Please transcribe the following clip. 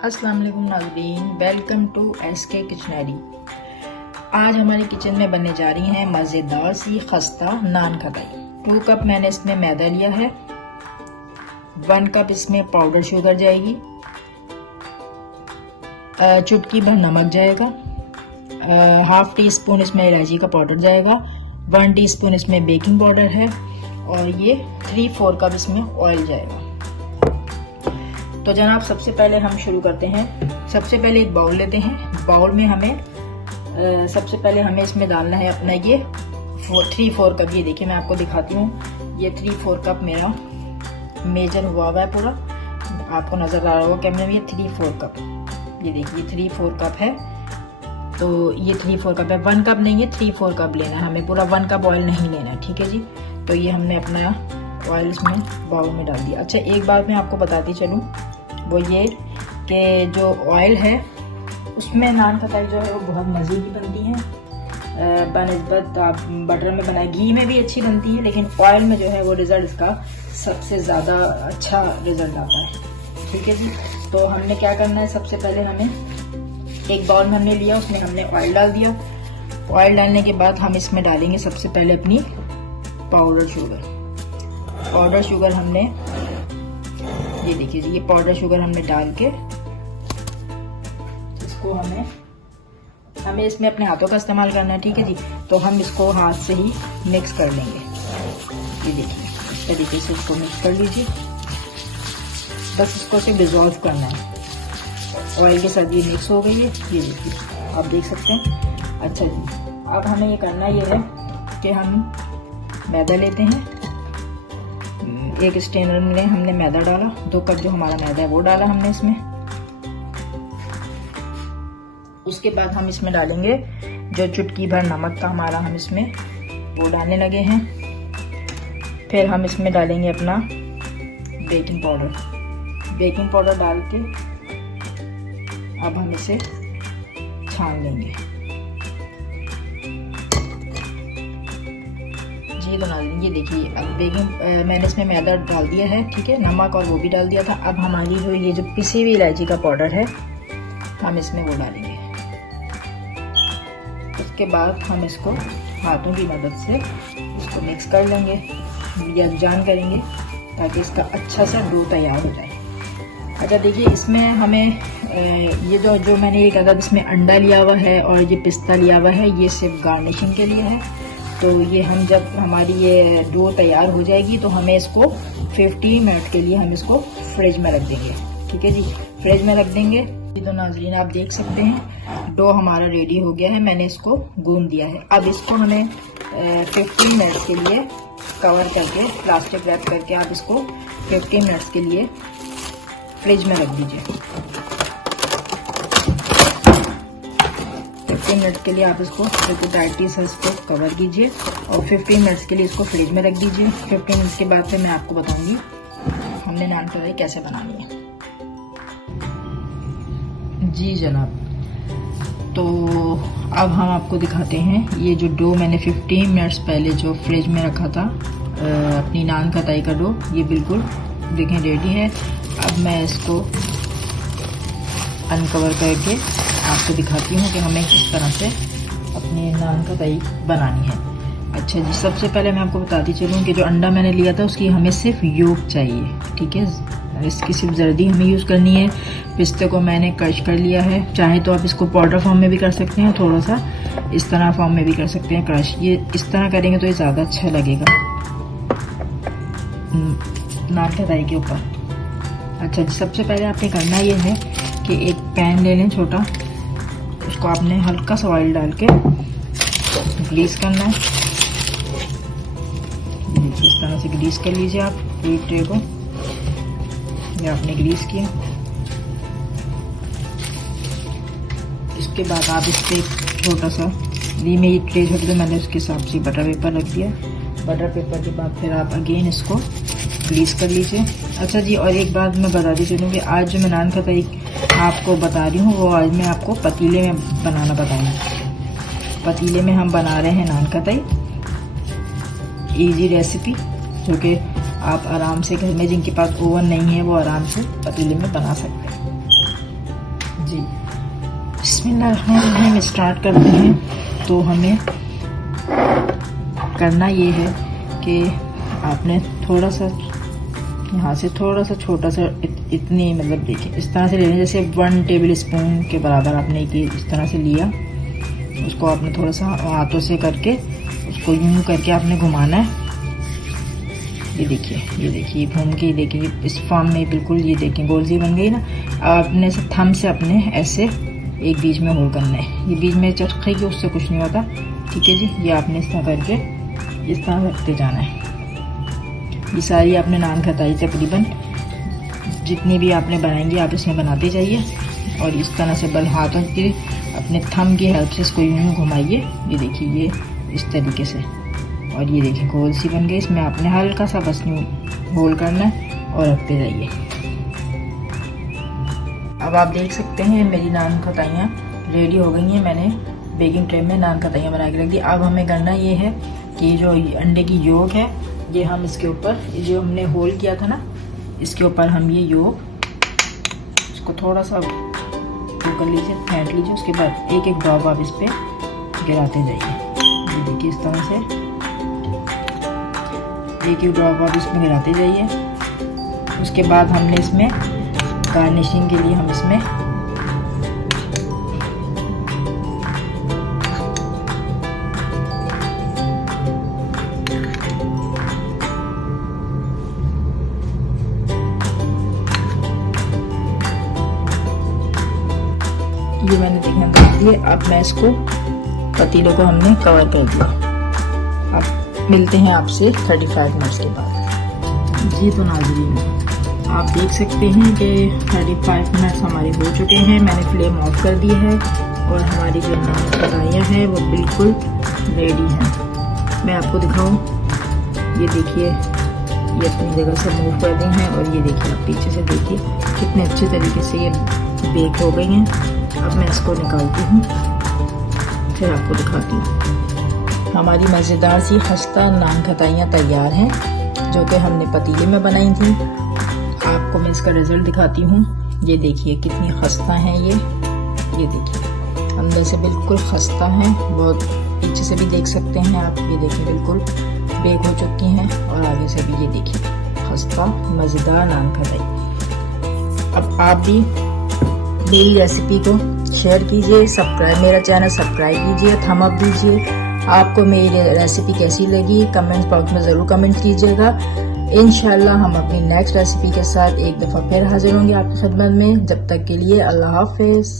अस्सलाम वालेकुम नाज़रीन, वेलकम टू SK किचनरी। आज हमारे किचन में बनने जा रही हैं मज़ेदार सी खस्ता नान खटाई। 2 कप मैंने इसमें मैदा लिया है, 1 कप इसमें पाउडर शुगर जाएगी, चुटकी भर नमक जाएगा, हाफ टी स्पून इसमें इलायची का पाउडर जाएगा, 1 टीस्पून इसमें बेकिंग पाउडर है और ये 3/4 कप इसमें ऑयल जाएगा। तो जनाब सबसे पहले हम शुरू करते हैं। सबसे पहले एक बाउल लेते हैं। बाउल में हमें सबसे पहले हमें इसमें डालना है अपना ये 3/4 कप। ये देखिए मैं आपको दिखाती हूँ, ये 3/4 कप मेरा मेजर हुआ है पूरा, आपको नजर आ रहा होगा कैमरे में। ये 3/4 कप, ये देखिए 3/4 कप है। तो ये 3/4 कप है, 1 कप नहीं है, 3/4 कप लेना है हमें, पूरा 1 कप ऑयल नहीं लेना, ठीक है जी। तो ये हमने अपना ऑयल इसमें बाउल में डाल दिया। अच्छा एक बात मैं आपको बताती चलूँ, वो ये कि जो ऑयल है उसमें नान खटाई जो है वो बहुत मज़े की बनती है बनिस्बत आप बटर में बनाए। घी में भी अच्छी बनती है, लेकिन ऑयल में जो है वो रिज़ल्ट इसका सबसे ज़्यादा अच्छा रिज़ल्ट आता है, ठीक है जी। तो हमने क्या करना है, सबसे पहले हमें एक बाउल में हमने लिया, उसमें हमने ऑयल डाल दिया। ऑयल डालने के बाद हम इसमें डालेंगे सबसे पहले अपनी पाउडर शुगर हमने, ये देखिए जी, ये पाउडर शुगर हमने डाल के इसको हमें इसमें अपने हाथों का इस्तेमाल करना है, ठीक है जी। तो हम इसको हाथ से ही मिक्स कर लेंगे। ये देखिए इस तरीके से इसको मिक्स कर लीजिए, बस इसको सिर्फ डिजॉल्व करना है। ऑयल के साथ ये मिक्स हो गई है, ये देखिए आप देख सकते हैं। अच्छा जी, अब हमें ये करना ये है कि हम मैदा लेते हैं। एक स्ट्रेनर में हमने मैदा डाला, 2 कप जो हमारा मैदा है वो डाला हमने इसमें। उसके बाद हम इसमें डालेंगे जो चुटकी भर नमक का हमारा, हम इसमें वो डालने लगे हैं। फिर हम इसमें डालेंगे अपना बेकिंग पाउडर डाल के अब हम इसे छान लेंगे जी। तो नाज़रीन ये देखिए, अब बेकिंग मैंने इसमें मैदा डाल दिया है, ठीक है, नमक और वो भी डाल दिया था। अब हमारी जो ये जो पिसी हुई इलायची का पाउडर है हम इसमें वो डालेंगे। उसके बाद हम इसको हाथों की मदद से इसको मिक्स कर लेंगे, यकजान करेंगे ताकि इसका अच्छा सा डो तैयार हो जाए। अच्छा देखिए, इसमें हमें ये जो मैंने एक अदद इसमें अंडा लिया हुआ है और ये पिस्ता लिया हुआ है, ये सिर्फ गार्निशिंग के लिए है। तो ये हम जब हमारी ये डो तैयार हो जाएगी तो हमें इसको 15 मिनट के लिए हम इसको फ्रिज में रख देंगे, ठीक है जी, फ्रिज में रख देंगे। तो नाज़रीन आप देख सकते हैं डो हमारा रेडी हो गया है, मैंने इसको गूंद दिया है। अब इसको हमें 15 मिनट के लिए कवर करके, प्लास्टिक रैप करके आप इसको 15 मिनट्स के लिए फ्रिज में रख दीजिए। 15 मिनट के लिए आप इसको बिल्कुल टाइटली से इसको कवर कीजिए और 15 मिनट्स के लिए इसको फ्रिज में रख दीजिए। 15 मिनट्स के बाद फिर मैं आपको बताऊंगी हमने नान कढ़ाई कैसे बनानी है जी जनाब। तो अब हम आपको दिखाते हैं ये जो डो मैंने 15 मिनट्स पहले जो फ्रिज में रखा था, अपनी नान कढ़ाई का डो, ये बिल्कुल देखें रेडी है। अब मैं इसको अनकवर करके आपको दिखाती हूँ कि हमें किस तरह से अपनी नान कढ़ाई बनानी है। अच्छा जी, सबसे पहले मैं आपको बताती चलूँ कि जो अंडा मैंने लिया था उसकी हमें सिर्फ योक चाहिए, ठीक है, इसकी सिर्फ जर्दी हमें यूज़ करनी है। पिस्ते को मैंने क्रश कर लिया है, चाहे तो आप इसको पाउडर फॉर्म में भी कर सकते हैं, थोड़ा सा इस तरह फॉर्म में भी कर सकते हैं क्रश। ये इस तरह करेंगे तो ये ज़्यादा अच्छा लगेगा नान कढ़ाई के ऊपर। अच्छा जी, सबसे पहले आपने करना ये है कि एक पैन ले लें छोटा, उसको आपने हल्का सा ऑयल डाल के ग्रीस करना है। इस तरह से ग्रीस कर लीजिए आप एक ट्रे को, ये आपने ग्रीस किया। इसके बाद आप इस पर छोटा सा, में ये ट्रे छोटे थे, मैंने उसके हिसाब से बटर पेपर रख दिया। बटर पेपर के बाद फिर आप अगेन इसको ग्रीस कर लीजिए। अच्छा जी, और एक बात मैं बताती चलूँ कि आज जो मैं नान कढ़ाई आपको बता रही हूँ वो आज मैं आपको पतीले में बनाना बताऊँगी। पतीले में हम बना रहे हैं नान कढ़ाई, इजी रेसिपी, जो कि आप आराम से घर में, जिनके पास ओवन नहीं है वो आराम से पतीले में बना सकते हैं। बिस्मिल्लाहिर्रहमानिर्रहीम स्टार्ट करते हैं। तो हमें करना ये है कि आपने थोड़ा सा यहाँ से थोड़ा सा छोटा सा इतनी मतलब देखिए इस तरह से लेना, जैसे 1 टेबल स्पून के बराबर आपने इस तरह से लिया। उसको आपने थोड़ा सा हाथों से करके उसको यूं करके आपने घुमाना है। ये देखिए घूम के, देखिए इस फॉर्म में बिल्कुल ये देखिए गोल सी बन गई ना। आपने थंब से अपने ऐसे एक बीच में होल करना है। ये बीच में चटखेगी उससे कुछ नहीं होता, ठीक है जी। ये आपने इस तरह करके इस तरह रखते जाना है। ये सारी आपने नान खटाई तकरीबन जितनी भी आपने बनाएंगे आप इसमें बनाते जाइए और इस तरह से बल हाथों के अपने थंब की हेल्प से इसको यूं घुमाइए। ये देखिए ये इस तरीके से, और ये देखिए गोल सी बन गई। इसमें आपने हल्का सा बस होल करना है और रखते जाइए। अब आप देख सकते हैं मेरी नान खटाइयाँ रेडी हो गई हैं। मैंने बेकिंग ट्रे में नान खटाइयाँ बना के रख दी। अब हमें करना ये है कि जो अंडे की योग है ये हम इसके ऊपर, जो हमने होल किया था ना, इसके ऊपर हम ये योग इसको थोड़ा सा वो कर लीजिए, फेंट लीजिए। उसके बाद एक एक ड्रॉप आप इस पर गिराते जाइए। ये देखिए इस तरह से एक एक ड्रॉप आप इसमें गिराते जाइए। उसके बाद हमने इसमें गार्निशिंग के लिए हम इसमें ये मैंने देखना कर दिए। अब मैं इसको पतीले को हमने कवर कर दिया। अब मिलते हैं आपसे 35 मिनट्स के बाद। जी तो नाज़रीन आप देख सकते हैं कि 35 मिनट्स हमारे हो चुके हैं। मैंने फ्लेम ऑफ कर दी है और हमारी जो नान खटाइयाँ हैं वो बिल्कुल रेडी हैं। मैं आपको दिखाऊं, ये देखिए ये अपनी जगह से मूव कर दी हैं और ये देखिए आप पीछे से देखिए कितने अच्छे तरीके से ये बेक हो गई हैं। अब मैं इसको निकालती हूँ फिर आपको दिखाती हूँ। हमारी मज़ेदार सी खस्ता नान खटाइयाँ तैयार हैं जो कि हमने पतीले में बनाई थी। आपको मैं इसका रिज़ल्ट दिखाती हूँ। ये देखिए कितनी खस्ता हैं ये देखिए अंदर से बिल्कुल खस्ता हैं, बहुत पीछे से भी देख सकते हैं आप। ये देखिए बिल्कुल बेक हो चुकी हैं और आगे से भी ये देखिए खस्ता मज़ेदार नान खटाई। अब आप भी मेरी रेसिपी को शेयर कीजिए, मेरा चैनल सब्सक्राइब कीजिए, थम्स अप दीजिए। आपको मेरी रेसिपी कैसी लगी कमेंट बॉक्स में ज़रूर कमेंट कीजिएगा। इंशाल्लाह हम अपनी नेक्स्ट रेसिपी के साथ एक दफ़ा फिर हाजिर होंगे आपकी खिदमत में। जब तक के लिए अल्लाह हाफिज़।